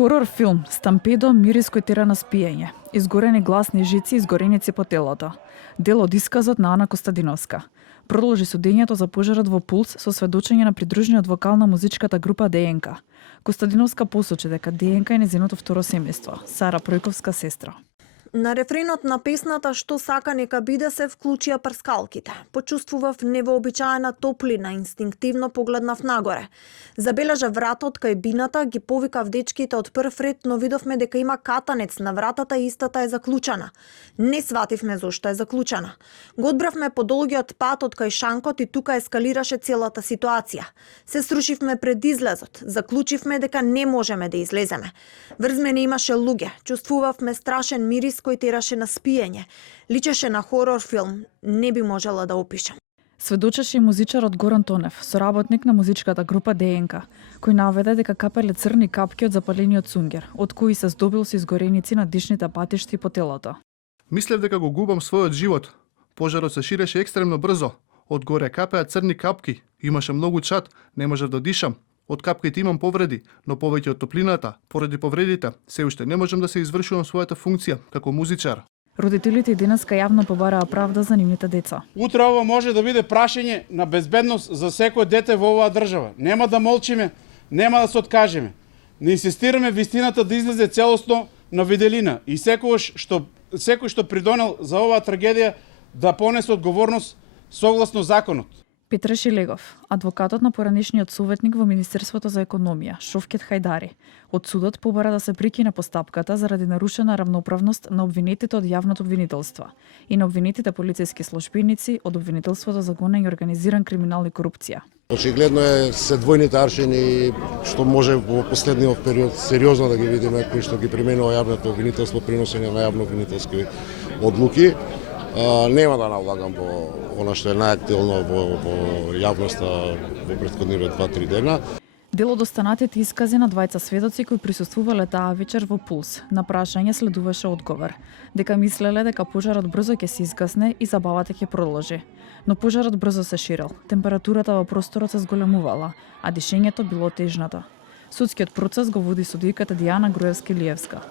Хорор филм Стампедо мирис кој тера на спиење. Изгорени гласни жици, изгореници по телото. Дел од исказот на Ана Костадиновска. Продолжи судењето за пожарот во Пулс со сведочење на придружниот вокал на музичката група ДНК. Костадиновска посочи дека ДНК е нејзиното второ семејство, Сара Пројковска сестра. На рефренот на песната "Што сака нека биде" се вклучија прскалките. Почувствував невообичаена топлина, инстинктивно погледнав нагоре. Забележав вратот кај бината, ги повикав дечките од прв ред, но видовме дека има катанец на вратата и истата е заклучена. Не свативме зошто е заклучена. Го одбравме по долгиот пат од кај шанкот и тука ескалираше целата ситуација. Се срушивме пред излезот, заклучивме дека не можеме да излеземе. Врз мене имаше луѓе, чувствувавме страшен мирис кој тераше на спиење. Личеше на хорор филм, не би можела да опишам. Сведочеше и музичарот Горан Тонев, соработник на музичката група ДНК, кој наведе дека капеле црни капки од запалениот цунгер, од кои се здобил со изгореници на дишните патишти по телото. Мислев дека го губам својот живот. Пожарот се ширеше екстремно брзо. Од горе капеа црни капки. Имаше многу чад, не можев да дишам. Од капките имам повреди, но повеќе од топлината, поради повредите, се уште не можам да се извршувам својата функција како музичар. Родителите и денеска јавно побараа правда за нивните деца. Утре ова може да биде прашање на безбедност за секој дете во оваа држава. Нема да молчиме, нема да се откажеме. Не инсистираме вистината да излезе целосно на виделина и секој што придонел за оваа трагедија да понесе одговорност согласно законот. Петре Шилегов, адвокатот на поранешниот советник во Министерството за економија, Шовкет Хајдари, од судот побара да се прекине постапката заради нарушена равноправност на обвинетите од јавното обвинителство и на обвинетите полициски службеници од обвинителството за гонење организиран криминал и корупција. Очигледно се двојните аршини што може во последниот период сериозно да ги видиме кои што ги применува јавното обвинителство при носење на јавно обвинителски одлуки. Нема да навлагам во она што е најактуелно во јавноста во претходните 2-3 дена. Дел од останатите искази на двајца сведоци кои присуствувале таа вечер во Пулс, на прашање следуваше одговор, дека мислеле дека пожарот брзо ќе се изгасне и забавата ќе продолжи. Но пожарот брзо се ширил, температурата во просторот се зголемувала, а дишењето било тежното. Судскиот процес го води судијката Дијана Груевски-Лиевска.